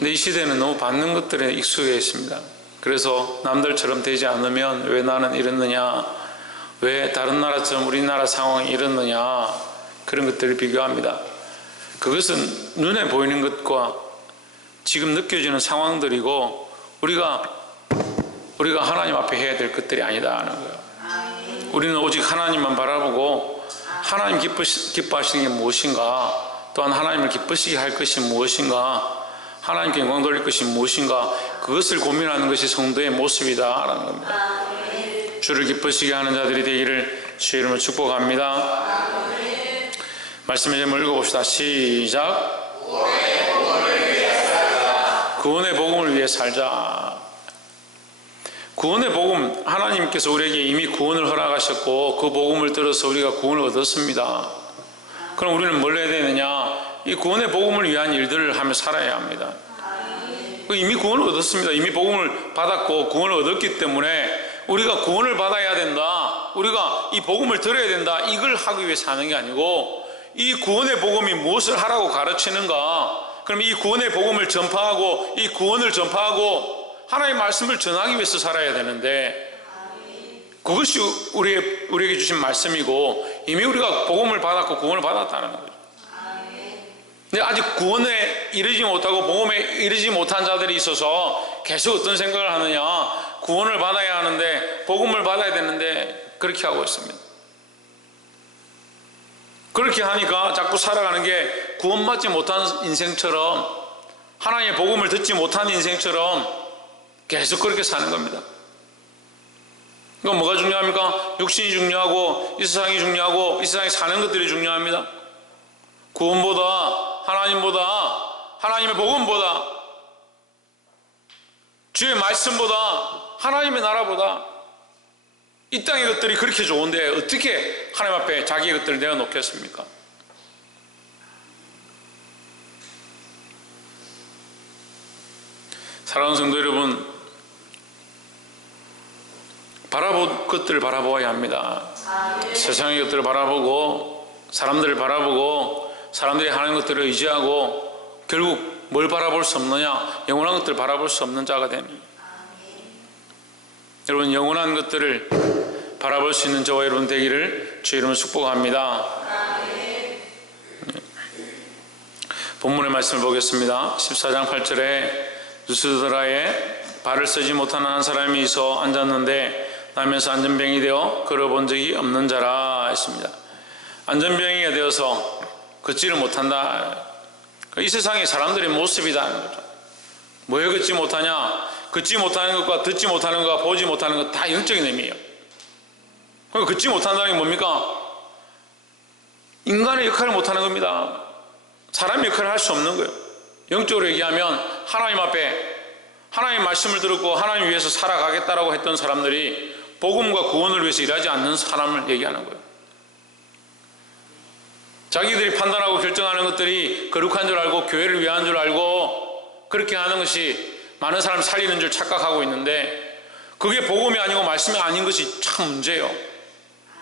근데 이 시대는 너무 받는 것들에 익숙해 있습니다. 그래서 남들처럼 되지 않으면 왜 나는 이랬느냐, 왜 다른 나라처럼 우리나라 상황이 이렇느냐, 그런 것들을 비교합니다. 그것은 눈에 보이는 것과 지금 느껴지는 상황들이고 우리가 우리가 하나님 앞에 해야 될 것들이 아니다는 거예요. 우리는 오직 하나님만 바라보고 하나님 기쁘시, 기뻐하시는 게 무엇인가 또한 하나님을 기쁘시게 할 것이 무엇인가 하나님께 영광 돌릴 것이 무엇인가 그것을 고민하는 것이 성도의 모습이다라는 겁니다. 주를 기쁘시게 하는 자들이 되기를 주의 이름으로 축복합니다. 말씀의 제목을 읽어봅시다. 시작. 구원의 복음을 위해 살자. 구원의 복음 하나님께서 우리에게 이미 구원을 허락하셨고 그 복음을 들어서 우리가 구원을 얻었습니다. 그럼 우리는 뭘 해야 되느냐? 이 구원의 복음을 위한 일들을 하며 살아야 합니다. 그 이미 구원을 얻었습니다. 이미 복음을 받았고 구원을 얻었기 때문에 우리가 구원을 받아야 된다. 우리가 이 복음을 들어야 된다. 이걸 하기 위해 사는 게 아니고 이 구원의 복음이 무엇을 하라고 가르치는가? 그럼 이 구원의 복음을 전파하고 이 구원을 전파하고 하나님의 말씀을 전하기 위해서 살아야 되는데 그것이 우리에게 주신 말씀이고 이미 우리가 복음을 받았고 구원을 받았다는 거죠. 근데 아직 구원에 이르지 못하고 복음에 이르지 못한 자들이 있어서 계속 어떤 생각을 하느냐 구원을 받아야 하는데 복음을 받아야 되는데 그렇게 하고 있습니다. 그렇게 하니까 자꾸 살아가는 게 구원받지 못한 인생처럼 하나님의 복음을 듣지 못한 인생처럼 계속 그렇게 사는 겁니다. 이건 뭐가 중요합니까? 육신이 중요하고 이 세상이 중요하고 이 세상에 사는 것들이 중요합니다. 구원보다 하나님보다 하나님의 복음보다 주의 말씀보다 하나님의 나라보다 이 땅의 것들이 그렇게 좋은데 어떻게 하나님 앞에 자기의 것들을 내어놓겠습니까? 사랑하는 성도 여러분, 바라볼 것들을 바라보아야 합니다. 세상의 것들을 바라보고 사람들을 바라보고 사람들이 하는 것들을 의지하고 결국 뭘 바라볼 수 없느냐? 영원한 것들을 바라볼 수 없는 자가 됩니다. 여러분 영원한 것들을 바라볼 수 있는 저와 여러분 되기를 주의 이름으로 축복합니다. 본문의 말씀을 보겠습니다. 14장 8절에 누스드라에 발을 쓰지 못하는 한 사람이 있어 앉았는데 나면서 안전병이 되어 걸어본 적이 없는 자라 했습니다. 안전병이 되어서 걷지를 못한다. 이 세상의 사람들의 모습이다는 거죠. 뭐에 걷지 못하냐? 걷지 못하는 것과 듣지 못하는 것과 보지 못하는 것 다 영적인 의미예요. 그러니까 걷지 못한다는 게 뭡니까? 인간의 역할을 못하는 겁니다. 사람 역할을 할 수 없는 거예요. 영적으로 얘기하면 하나님 앞에 하나님 말씀을 들었고 하나님 위해서 살아가겠다라고 했던 사람들이 복음과 구원을 위해서 일하지 않는 사람을 얘기하는 거예요. 자기들이 판단하고 결정하는 것들이 거룩한 줄 알고 교회를 위한 줄 알고 그렇게 하는 것이 많은 사람 살리는 줄 착각하고 있는데 그게 복음이 아니고 말씀이 아닌 것이 참 문제예요.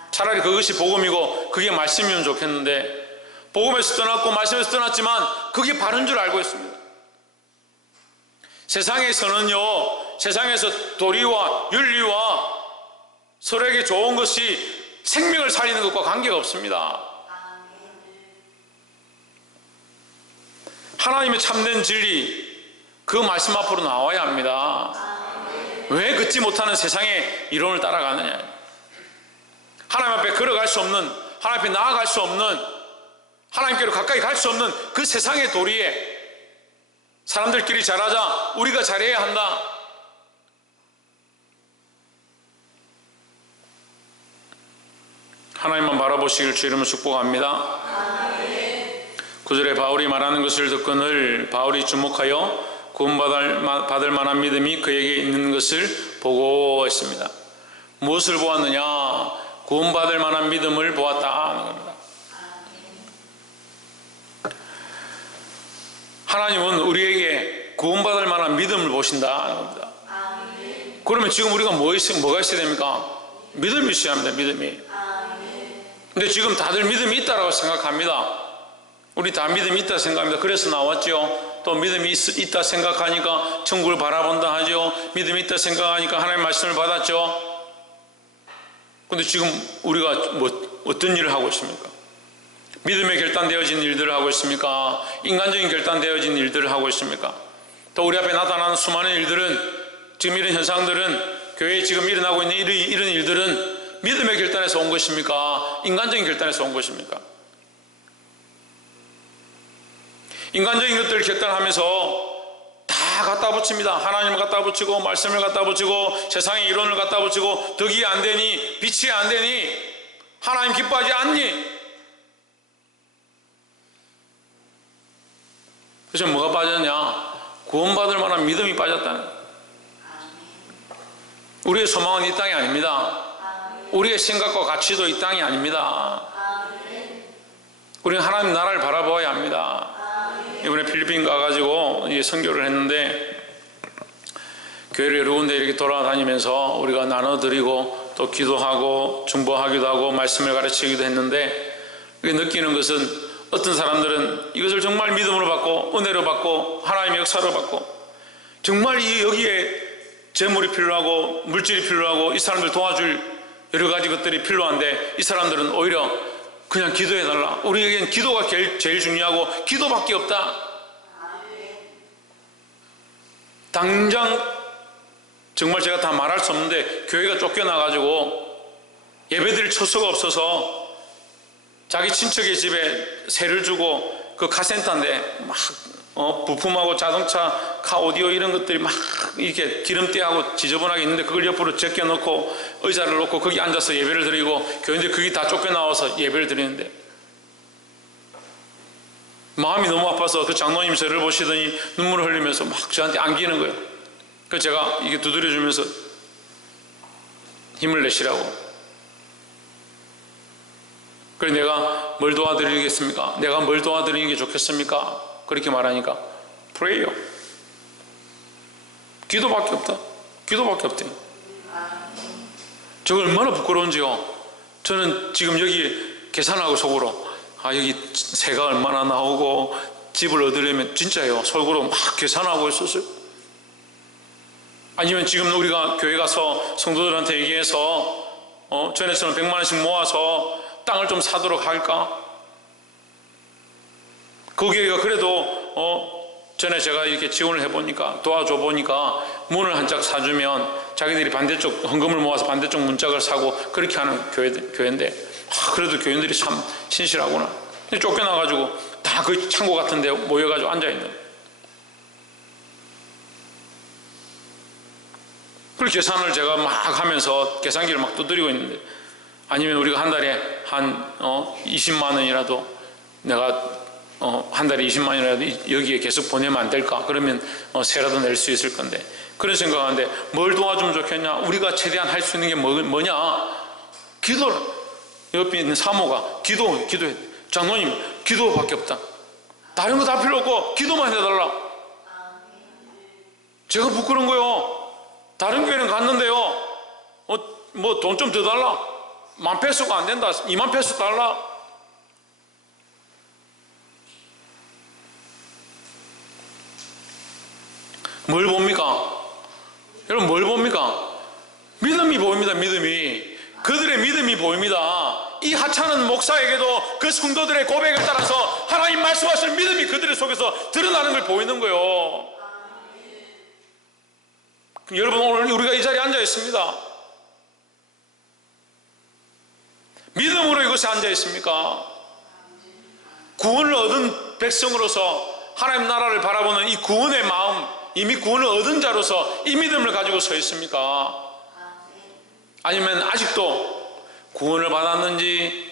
차라리 그것이 복음이고 그게 말씀이면 좋겠는데 복음에서 떠났고 말씀에서 떠났지만 그게 바른 줄 알고 있습니다. 세상에서는요, 세상에서 도리와 윤리와 서로에게 좋은 것이 생명을 살리는 것과 관계가 없습니다. 하나님의 참된 진리, 그 말씀 앞으로 나와야 합니다. 왜 걷지 못하는 세상의 이론을 따라가느냐. 하나님 앞에 걸어갈 수 없는, 하나님 앞에 나아갈 수 없는, 하나님께로 가까이 갈 수 없는 그 세상의 도리에 사람들끼리 잘하자, 우리가 잘해야 한다. 하나님만 바라보시길 주 이름을 축복합니다. 구절에 바울이 말하는 것을 듣거늘 바울이 주목하여 구원받을 받을 만한 믿음이 그에게 있는 것을 보고 있습니다. 무엇을 보았느냐? 구원받을 만한 믿음을 보았다 하는 겁니다. 하나님은 우리에게 구원받을 만한 믿음을 보신다 하는 겁니다. 그러면 지금 우리가 뭐 있, 뭐가 있어야 됩니까? 믿음이 있어야 합니다. 믿음이. 근데 지금 다들 믿음이 있다라고 생각합니다. 우리 다 믿음이 있다 생각합니다. 그래서 나왔죠. 또또 믿음이 있, 있다 생각하니까 천국을 바라본다 하죠. 믿음이 있다 생각하니까 하나님 말씀을 받았죠. 근데 지금 우리가 뭐 어떤 일을 하고 있습니까? 믿음에 결단되어진 일들을 하고 있습니까? 인간적인 결단되어진 일들을 하고 있습니까? 또 우리 앞에 나타나는 수많은 일들은 지금 이런 현상들은 교회에 지금 일어나고 있는 이런, 이런 일들은 믿음의 결단에서 온 것입니까? 인간적인 결단에서 온 것입니까? 인간적인 것들을 결단하면서 다 갖다 붙입니다. 하나님을 갖다 붙이고 말씀을 갖다 붙이고 세상의 이론을 갖다 붙이고 덕이 안 되니 빛이 안 되니 하나님 기뻐하지 않니? 그래서 뭐가 빠졌냐? 구원받을 만한 믿음이 빠졌다는. 우리의 소망은 이 땅이 아닙니다. 우리의 생각과 가치도 이 땅이 아닙니다. 우리는 하나님 나라를 바라보아야 합니다. 이번에 필리핀 가가지고 이 선교를 했는데 교회를 여러 군데 이렇게 돌아다니면서 우리가 나눠드리고 또 기도하고 중보하기도 하고 말씀을 가르치기도 했는데 느끼는 것은 어떤 사람들은 이것을 정말 믿음으로 받고 은혜로 받고 하나님의 역사로 받고 정말 이 여기에 재물이 필요하고 물질이 필요하고 이 사람들 도와줄 여러 가지 것들이 필요한데 이 사람들은 오히려 그냥 기도해달라. 우리에겐 기도가 제일, 제일 중요하고 기도밖에 없다. 당장 정말 제가 다 말할 수 없는데 교회가 쫓겨나가지고 예배드릴 처소가 없어서 자기 친척의 집에 세를 주고 그 카센터인데 막 어, 부품하고 자동차, 카 오디오 이런 것들이 막 이렇게 기름때하고 지저분하게 있는데 그걸 옆으로 제껴놓고 의자를 놓고 거기 앉아서 예배를 드리고 교인들이 거기 다 쫓겨나와서 예배를 드리는데 마음이 너무 아파서 그 장로님 저를 보시더니 눈물을 흘리면서 막 저한테 안기는 거예요. 그래서 제가 이게 두드려주면서 힘을 내시라고. 그래 내가 뭘 도와드리겠습니까? 내가 뭘 도와드리는 게 좋겠습니까? 그렇게 말하니까 프레이요. 기도밖에 없다. 기도밖에 없대. 저 얼마나 부끄러운지요. 저는 지금 여기 계산하고 속으로 아 여기 세가 얼마나 나오고 집을 얻으려면 진짜요. 속으로 막 계산하고 있었어요. 아니면 지금 우리가 교회 가서 성도들한테 얘기해서 어, 전에처럼 100만 원씩 모아서 땅을 좀 사도록 할까? 거기가 그래도 어 전에 제가 이렇게 지원을 해보니까 도와줘 보니까 문을 한 짝 사주면 자기들이 반대쪽 헌금을 모아서 반대쪽 문짝을 사고 그렇게 하는 교회 교회인데 아, 그래도 교인들이 참 신실하구나. 쫓겨나가지고 다 그 창고 같은 데 모여가지고 앉아 있는. 그 계산을 제가 막 하면서 계산기를 막 두드리고 있는데 아니면 우리가 한 달에 한 어, 20만 원이라도 내가 어, 한 달에 20만 원이라도 여기에 계속 보내면 안 될까? 그러면 어, 세라도 낼 수 있을 건데 그런 생각하는데 뭘 도와주면 좋겠냐? 우리가 최대한 할 수 있는 게 뭐, 뭐냐? 기도를 옆에 있는 사모가 기도 기도해 장로님 기도밖에 없다. 다른 거 다 필요 없고 기도만 해달라. 제가 부끄러운 거요. 다른 교회는 갔는데요. 어, 뭐돈 좀 더 달라. 만 페소가 안 된다. 2만 페소 달라. 뭘 봅니까? 여러분 뭘 봅니까? 믿음이 보입니다. 믿음이 그들의 믿음이 보입니다. 이 하찮은 목사에게도 그 성도들의 고백을 따라서 하나님 말씀하실 믿음이 그들의 속에서 드러나는 걸 보이는 거예요. 여러분 오늘 우리가 이 자리에 앉아 있습니다. 믿음으로 이곳에 앉아 있습니까? 구원을 얻은 백성으로서 하나님 나라를 바라보는 이 구원의 마음 이미 구원을 얻은 자로서 이 믿음을 가지고 서 있습니까? 아니면 아직도 구원을 받았는지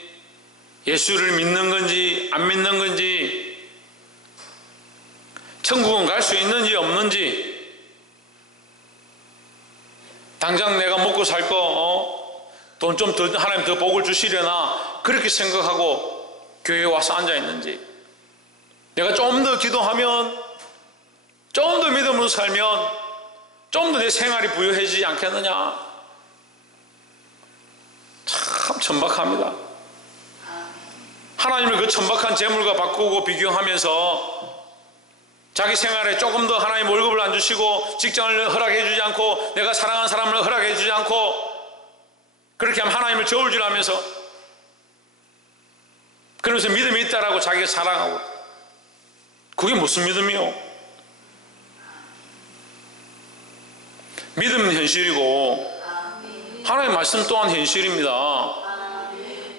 예수를 믿는 건지 안 믿는 건지 천국은 갈 수 있는지 없는지 당장 내가 먹고 살 거 어? 돈좀 더 하나님 더 복을 주시려나 그렇게 생각하고 교회에 와서 앉아 있는지 내가 좀 더 기도하면 좀 더 믿음으로 살면 좀 더 내 생활이 부유해지지 않겠느냐 참 천박합니다 하나님을 그 천박한 재물과 바꾸고 비교하면서 자기 생활에 조금 더 하나님 월급을 안 주시고 직장을 허락해 주지 않고 내가 사랑하는 사람을 허락해 주지 않고 그렇게 하면 하나님을 저울질하면서 그러면서 믿음이 있다라고 자기가 사랑하고 그게 무슨 믿음이요? 믿음은 현실이고 하나님의 말씀 또한 현실입니다.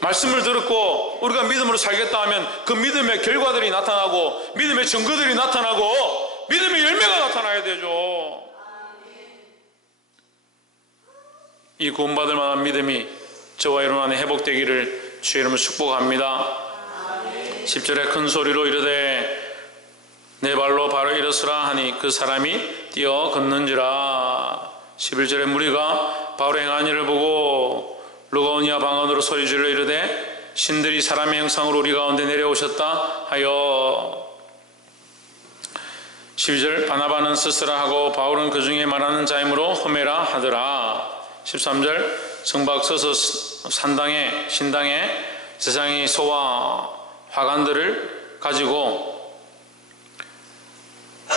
말씀을 들었고 우리가 믿음으로 살겠다 하면 그 믿음의 결과들이 나타나고 믿음의 증거들이 나타나고 믿음의 열매가 나타나야 되죠. 이 구원받을 만한 믿음이 저와 여러분 안에 회복되기를 주의 이름으로 축복합니다. 10절에 큰 소리로 이르되 내 발로 바로 일어서라 하니 그 사람이 뛰어 걷는지라 11절에 무리가 바로 행한 일을 보고 루가오니아 방언으로 소리질러 이르되 신들이 사람의 형상으로 우리 가운데 내려오셨다 하여 12절 바나바는 스스라 하고 바울은 그 중에 말하는 자이므로 험해라 하더라 13절 성박 서서 산당에 신당에 세상의 소와 화관들을 가지고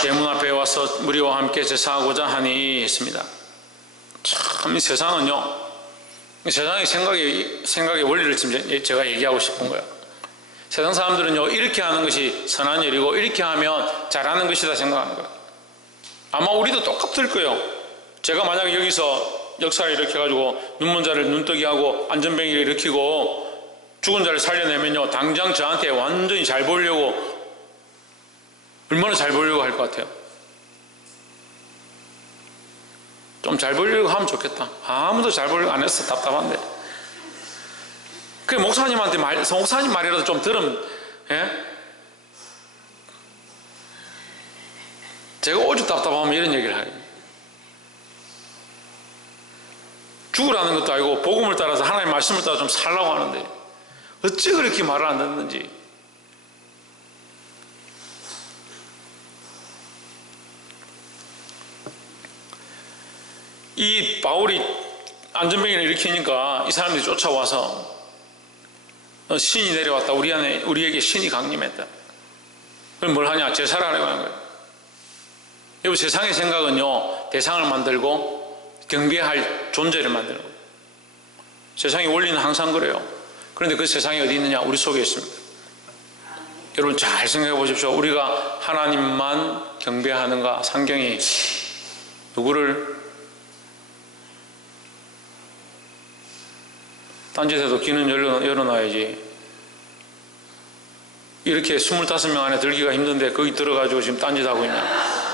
대문 앞에 와서 무리와 함께 제사하고자 하니 했습니다. 참, 이 세상은요, 세상의 생각의, 생각의 원리를 지금 제가 얘기하고 싶은 거예요. 세상 사람들은요, 이렇게 하는 것이 선한 일이고, 이렇게 하면 잘하는 것이다 생각하는 거예요. 아마 우리도 똑같을 거예요. 제가 만약에 여기서 역사를 일으켜가지고, 눈먼 자를 눈뜨게 하고, 안전뱅이를 일으키고, 죽은 자를 살려내면요, 당장 저한테 완전히 잘 보이려고 얼마나 잘 보려고 할 것 같아요? 좀잘 보려고 하면 좋겠다. 아무도 잘 보려고 안 했어. 답답한데. 그 목사님한테 말, 목사님 말이라도 좀 들으면, 예? 제가 오죽 답답하면 이런 얘기를 하요 죽으라는 것도 아니고, 복음을 따라서 하나님의 말씀을 따라 좀 살라고 하는데, 어찌 그렇게 말을 안 듣는지. 이 바울이 안전병을 일으키니까 이 사람들이 쫓아와서 어, 신이 내려왔다. 우리 안에 우리에게 신이 강림했다. 그럼 뭘 하냐? 제사를 하려고 하는 거예요. 여러분 세상의 생각은요 대상을 만들고 경배할 존재를 만드는 거예요. 세상의 원리는 항상 그래요. 그런데 그 세상이 어디 있느냐? 우리 속에 있습니다. 여러분 잘 생각해 보십시오. 우리가 하나님만 경배하는가? 상경이 누구를 딴짓해도 귀는 열어, 열어놔야지. 이렇게 25명 안에 들기가 힘든데 거기 들어가지고 지금 딴짓하고 있냐.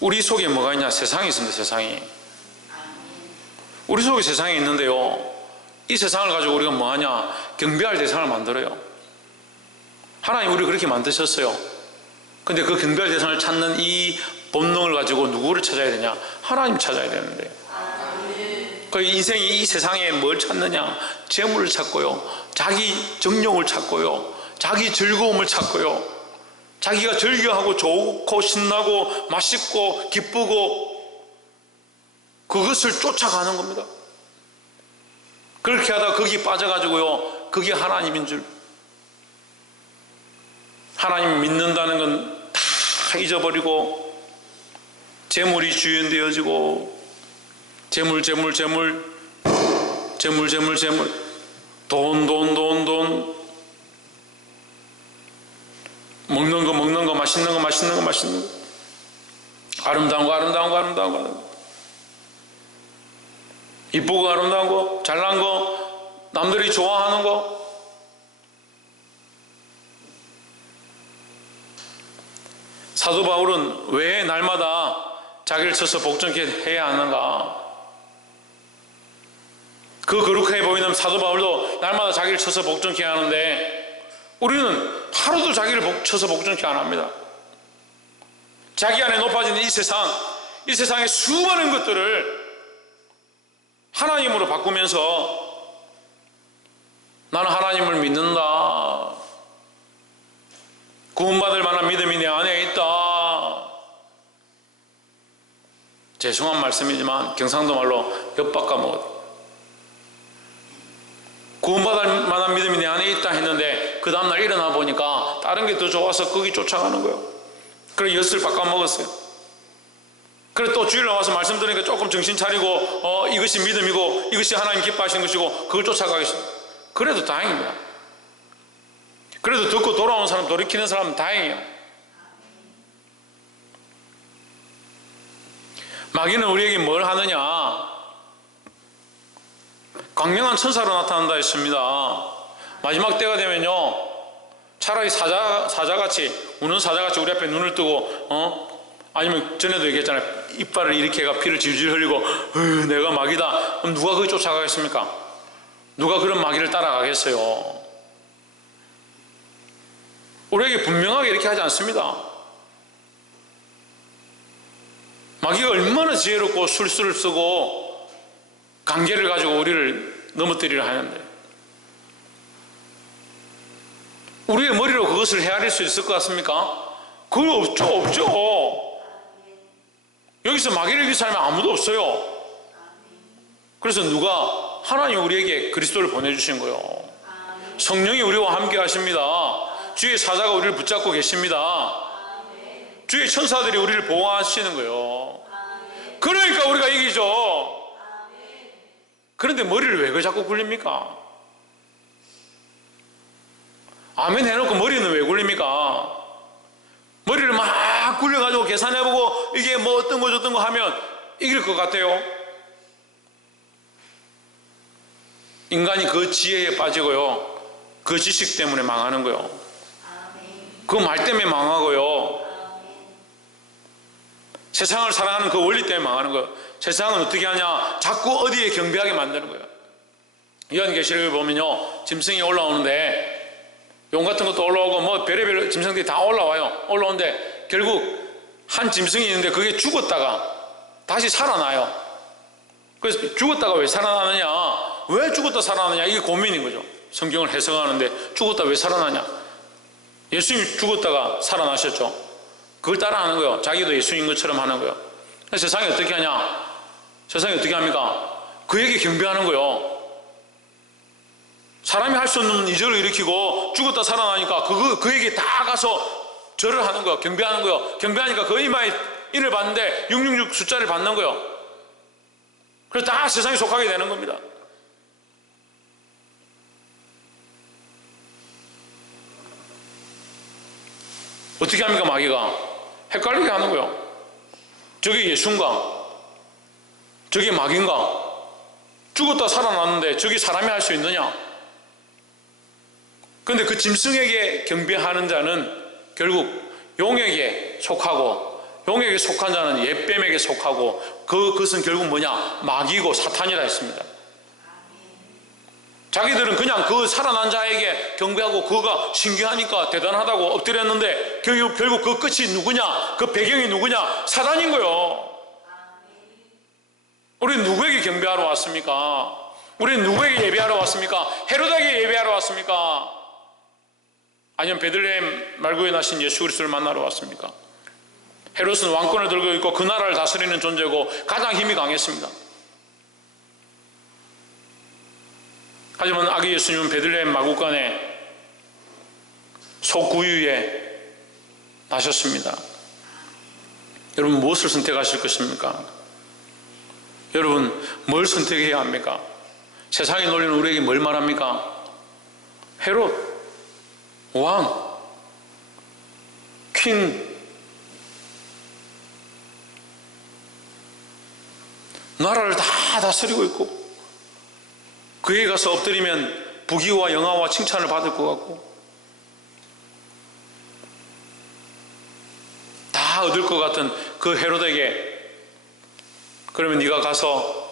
우리 속에 뭐가 있냐? 세상이 있습니다, 세상이. 우리 속에 세상이 있는데요. 이 세상을 가지고 우리가 뭐 하냐? 경배할 대상을 만들어요. 하나님 우리 그렇게 만드셨어요. 근데 그 경배할 대상을 찾는 이 본능을 가지고 누구를 찾아야 되냐? 하나님 찾아야 되는데. 그 인생이 이 세상에 뭘 찾느냐? 재물을 찾고요. 자기 정령을 찾고요. 자기 즐거움을 찾고요. 자기가 즐겨하고 좋고 신나고 맛있고 기쁘고 그것을 쫓아가는 겁니다. 그렇게 하다 거기 빠져가지고요. 그게 하나님인 줄. 하나님 믿는다는 건 다 잊어버리고 재물이 주연되어지고 재물 재물 재물 재물 재물 재물. 돈 돈 돈 돈. 먹는 거 먹는 거 맛있는 거 맛있는 거 맛있는 거. 아름다운 거 아름다운 거 아름다운 거. 이쁘고 아름다운 거 잘난 거 남들이 좋아하는 거. 사도 바울은 왜 날마다 자기를 쳐서 복종케 해야 하는가? 그 거룩해 보이는 사도 바울도 날마다 자기를 쳐서 복종케 하는데 우리는 하루도 자기를 쳐서 복종케 안 합니다. 자기 안에 높아지는 이 세상, 이 세상의 수많은 것들을 하나님으로 바꾸면서 나는 하나님을 믿는다. 구원받을 만한 믿음이 내 안에 있다. 죄송한 말씀이지만 경상도 말로 엿바까 못. 구원받을 만한 믿음이 내 안에 있다 했는데 그 다음날 일어나 보니까 다른 게 더 좋아서 거기 쫓아가는 거예요. 그래 엿을 바꿔 먹었어요. 그래 또 주일날 와서 말씀 들으니까 조금 정신 차리고 어 이것이 믿음이고 이것이 하나님 기뻐하시는 것이고 그걸 쫓아가겠습니다. 그래도 다행입니다. 그래도 듣고 돌아온 사람 돌이키는 사람은 다행이에요. 마귀는 우리에게 뭘 하느냐? 광명한 천사로 나타난다 했습니다. 마지막 때가 되면요, 차라리 사자 사자같이 우는 사자같이 우리 앞에 눈을 뜨고 어 아니면 전에도 얘기했잖아요. 이빨을 이렇게 해가 피를 질질 흘리고 으, 내가 마귀다. 그럼 누가 거기 쫓아가겠습니까? 누가 그런 마귀를 따라가겠어요? 우리에게 분명하게 이렇게 하지 않습니다. 마귀가 얼마나 지혜롭고 술수를 쓰고 관계를 가지고 우리를 넘어뜨리려 하는데 우리의 머리로 그것을 헤아릴 수 있을 것 같습니까? 그거 없죠, 없죠. 여기서 마귀를 사람이 아무도 없어요. 그래서 누가 하나님 우리에게 그리스도를 보내주신 거예요. 성령이 우리와 함께 하십니다. 주의 사자가 우리를 붙잡고 계십니다. 주의 천사들이 우리를 보호하시는 거예요. 그러니까 우리가 이기죠. 그런데 머리를 왜 그 자꾸 굴립니까? 아멘 해놓고 머리는 왜 굴립니까? 머리를 막 굴려가지고 계산해보고 이게 뭐 어떤 거 저떤 거 하면 이길 것 같아요. 인간이 그 지혜에 빠지고요. 그 지식 때문에 망하는 거요. 그 말 때문에 망하고요. 세상을 사랑하는 그 원리 때문에 망하는 거예요. 세상은 어떻게 하냐? 자꾸 어디에 경배하게 만드는 거예요. 요한계시록에 보면요. 짐승이 올라오는데 용 같은 것도 올라오고 뭐 별의별 짐승들이 다 올라와요. 올라오는데 결국 한 짐승이 있는데 그게 죽었다가 다시 살아나요. 그래서 죽었다가 왜 살아나느냐? 왜 죽었다 살아나느냐? 이게 고민인 거죠. 성경을 해석하는데 죽었다 왜 살아나냐? 예수님이 죽었다가 살아나셨죠. 그걸 따라 하는 거예요. 자기도 예수인 것처럼 하는 거예요. 세상이 어떻게 하냐? 세상이 어떻게 합니까? 그에게 경배하는 거예요. 사람이 할 수 없는 이절을 일으키고 죽었다 살아나니까 그, 그에게 다 가서 절을 하는 거예요. 경배하는 거예요. 경배하니까 그 이마에 인을 받는데 666 숫자를 받는 거예요. 그래서 다 세상에 속하게 되는 겁니다. 어떻게 합니까, 마귀가? 헷갈리게 하는 거예요. 저게 예수인가? 저게 마귀인가? 죽었다 살아났는데 저게 사람이 할 수 있느냐? 그런데 그 짐승에게 경배하는 자는 결국 용에게 속하고 용에게 속한 자는 옛뱀에게 속하고 그, 그것은 결국 뭐냐? 마귀고 사탄이라 했습니다. 자기들은 그냥 그 살아난 자에게 경배하고 그가 신기하니까 대단하다고 엎드렸는데 결국, 결국 그 끝이 누구냐? 그 배경이 누구냐? 사단인 거요. 우리 누구에게 경배하러 왔습니까? 우리 누구에게 예배하러 왔습니까? 헤로다에게 예배하러 왔습니까? 아니면 베들레헴 말구에 나신 예수 그리스도를 만나러 왔습니까? 헤롯은 왕권을 들고 있고 그 나라를 다스리는 존재고 가장 힘이 강했습니다. 하지만 아기 예수님은 베들레헴 마구간에 소구유에 나셨습니다. 여러분 무엇을 선택하실 것입니까? 여러분 뭘 선택해야 합니까? 세상의 논리는 우리에게 뭘 말합니까? 헤롯, 왕, 퀸, 나라를 다 다스리고 있고 그에 가서 엎드리면 부귀와 영화와 칭찬을 받을 것 같고 다 얻을 것 같은 그 헤롯에게 그러면 네가 가서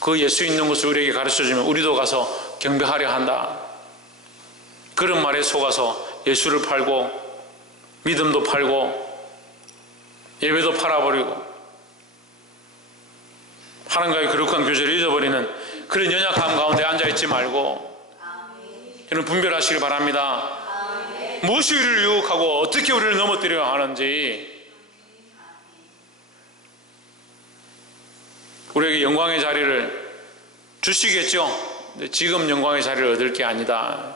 그 예수 있는 것을 우리에게 가르쳐주면 우리도 가서 경배하려 한다. 그런 말에 속아서 예수를 팔고 믿음도 팔고 예배도 팔아버리고 하나님과의 거룩한 교제를 잊어버리는 그런 연약함 가운데 앉아있지 말고 여러분 분별하시길 바랍니다. 무엇이 우리를 유혹하고 어떻게 우리를 넘어뜨려야 하는지 우리에게 영광의 자리를 주시겠죠. 지금 영광의 자리를 얻을 게 아니다.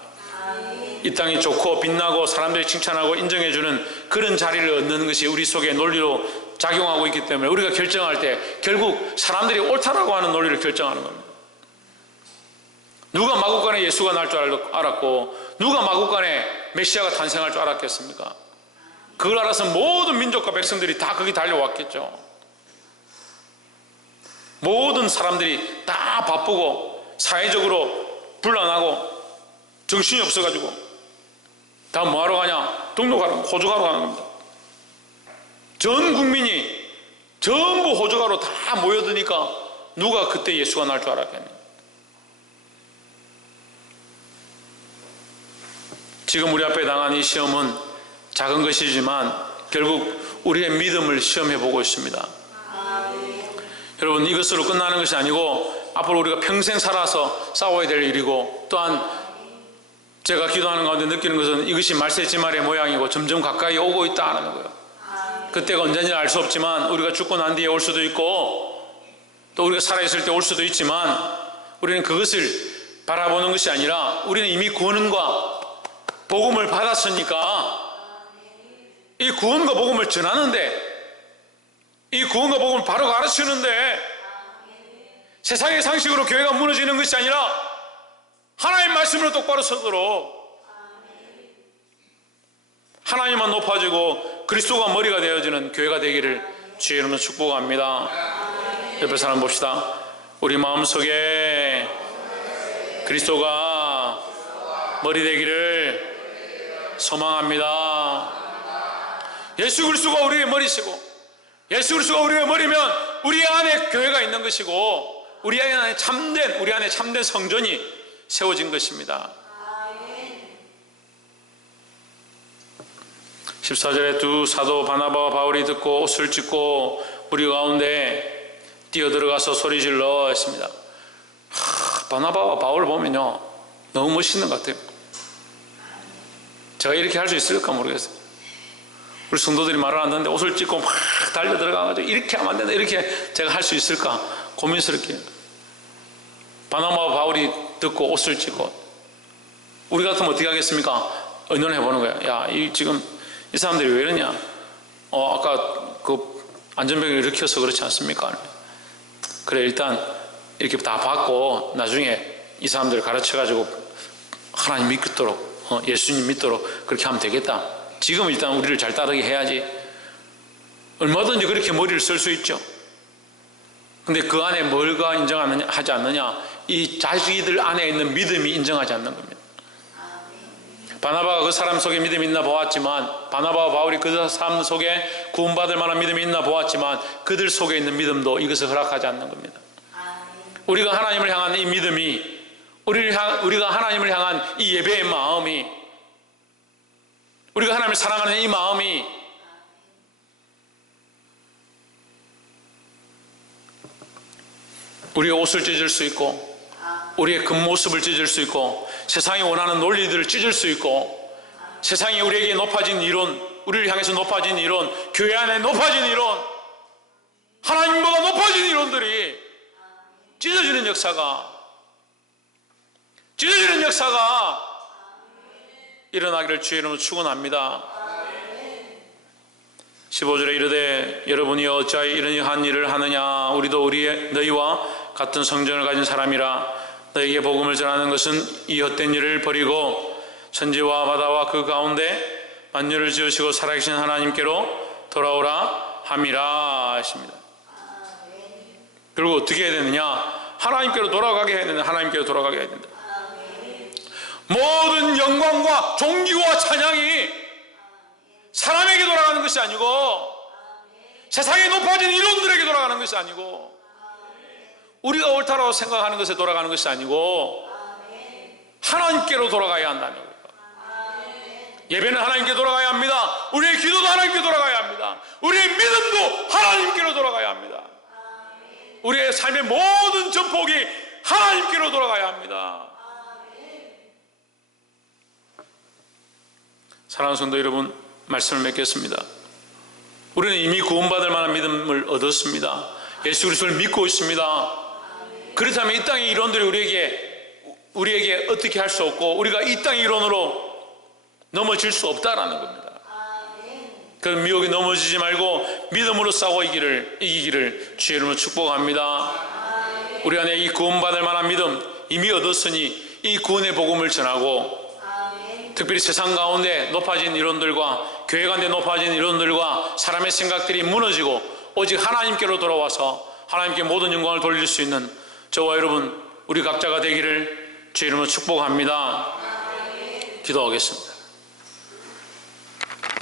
이 땅이 좋고 빛나고 사람들이 칭찬하고 인정해주는 그런 자리를 얻는 것이 우리 속에 논리로 작용하고 있기 때문에 우리가 결정할 때 결국 사람들이 옳다라고 하는 논리를 결정하는 겁니다. 누가 마국간에 예수가 날 줄 알았고 누가 마국간에 메시아가 탄생할 줄 알았겠습니까? 그걸 알아서 모든 민족과 백성들이 다 거기 달려왔겠죠. 모든 사람들이 다 바쁘고 사회적으로 불안하고 정신이 없어가지고 다 뭐하러 가냐? 등록하러 호주가로 가는 겁니다. 전 국민이 전부 호주가로 다 모여드니까 누가 그때 예수가 날 줄 알았겠냐? 지금 우리 앞에 당한 이 시험은 작은 것이지만 결국 우리의 믿음을 시험해 보고 있습니다. 여러분 이것으로 끝나는 것이 아니고 앞으로 우리가 평생 살아서 싸워야 될 일이고 또한 제가 기도하는 가운데 느끼는 것은 이것이 말세지말의 모양이고 점점 가까이 오고 있다는 거예요. 그때가 언제인지 알 수 없지만 우리가 죽고 난 뒤에 올 수도 있고 또 우리가 살아있을 때 올 수도 있지만 우리는 그것을 바라보는 것이 아니라 우리는 이미 구원과 복음을 받았으니까 이 구원과 복음을 전하는데 이 구원과 복음을 바로 가르치는데 세상의 상식으로 교회가 무너지는 것이 아니라 하나님 말씀으로 똑바로 서도록 하나님만 높아지고 그리스도가 머리가 되어지는 교회가 되기를 주의 이름으로 축복합니다. 옆에 사람 봅시다. 우리 마음속에 그리스도가 머리 되기를 소망합니다. 예수 그리스도가 우리의 머리시고 예수 그리스도가 우리의 머리면 우리 안에 교회가 있는 것이고 우리 안에 참된 우리 안에 참된 성전이 세워진 것입니다. 14절에 두 사도 바나바와 바울이 듣고 옷을 찢고 우리 가운데 뛰어들어가서 소리 질러 했습니다. 하, 바나바와 바울 보면요. 너무 멋있는 것 같아요. 제가 이렇게 할 수 있을까 모르겠어요. 우리 성도들이 말을 안 듣는데 옷을 찢고 막 달려 들어가가지고 이렇게 하면 안 된다. 이렇게 제가 할 수 있을까 고민스럽게. 바나바와 바울이 듣고 옷을 찢고 우리 같으면 어떻게 하겠습니까? 의논해 보는 거야. 야, 이 지금 이 사람들이 왜 이러냐? 어, 아까 그 안전벨을 일으켜서 그렇지 않습니까? 그래, 일단 이렇게 다 받고 나중에 이 사람들을 가르쳐 가지고 하나님 믿도록 어, 예수님 믿도록 그렇게 하면 되겠다. 지금 일단 우리를 잘 따르게 해야지. 얼마든지 그렇게 머리를 쓸 수 있죠. 근데 그 안에 뭘가 인정하느냐, 하지 않느냐? 이 자식이들 안에 있는 믿음이 인정하지 않는 겁니다. 바나바가 그 사람 속에 믿음이 있나 보았지만, 바나바와 바울이 그 사람 속에 구원받을 만한 믿음이 있나 보았지만, 그들 속에 있는 믿음도 이것을 허락하지 않는 겁니다. 우리가 하나님을 향한 이 믿음이, 우리가 하나님을 향한 이 예배의 마음이, 우리가 하나님을 사랑하는 이 마음이 우리의 옷을 찢을 수 있고 우리의 겉모습을 찢을 수 있고 세상이 원하는 논리들을 찢을 수 있고 세상이 우리에게 높아진 이론 우리를 향해서 높아진 이론 교회 안에 높아진 이론 하나님보다 높아진 이론들이 찢어지는 역사가 찢어지는 역사가 일어나기를 주의 이름으로 축원합니다. 15절에 이르되 여러분이 어찌하여 이런 한 일을 하느냐 우리도 우리의 너희와 같은 성전을 가진 사람이라 너에게 복음을 전하는 것은 이 헛된 일을 버리고 천지와 바다와 그 가운데 만유를 지으시고 살아계신 하나님께로 돌아오라 함이라 하십니다. 그리고 어떻게 해야 되느냐? 하나님께로 돌아가게 해야 된다. 하나님께로 돌아가게 해야 된다. 모든 영광과 존귀와 찬양이 사람에게 돌아가는 것이 아니고 세상에 높아진 이론들에게 돌아가는 것이 아니고 우리가 옳다라고 생각하는 것에 돌아가는 것이 아니고 하나님께로 돌아가야 한다는 거예요. 예배는 하나님께 돌아가야 합니다. 우리의 기도도 하나님께 돌아가야 합니다. 우리의 믿음도 하나님께로 돌아가야 합니다. 우리의 삶의 모든 전폭이 하나님께로 돌아가야 합니다. 사랑하는 성도 여러분, 말씀을 맺겠습니다. 우리는 이미 구원받을 만한 믿음을 얻었습니다. 예수 그리스도를 믿고 있습니다. 그렇다면 이 땅의 이론들이 우리에게 우리에게 어떻게 할 수 없고 우리가 이 땅의 이론으로 넘어질 수 없다라는 겁니다. 그 미혹에 넘어지지 말고 믿음으로 싸워 이기를 이기기를 주의 이름으로 축복합니다. 우리 안에 이 구원받을 만한 믿음 이미 얻었으니 이 구원의 복음을 전하고 특별히 세상 가운데 높아진 이론들과 교회 가운데 높아진 이론들과 사람의 생각들이 무너지고 오직 하나님께로 돌아와서 하나님께 모든 영광을 돌릴 수 있는 저와 여러분 우리 각자가 되기를 주의 이름으로 축복합니다. 기도하겠습니다.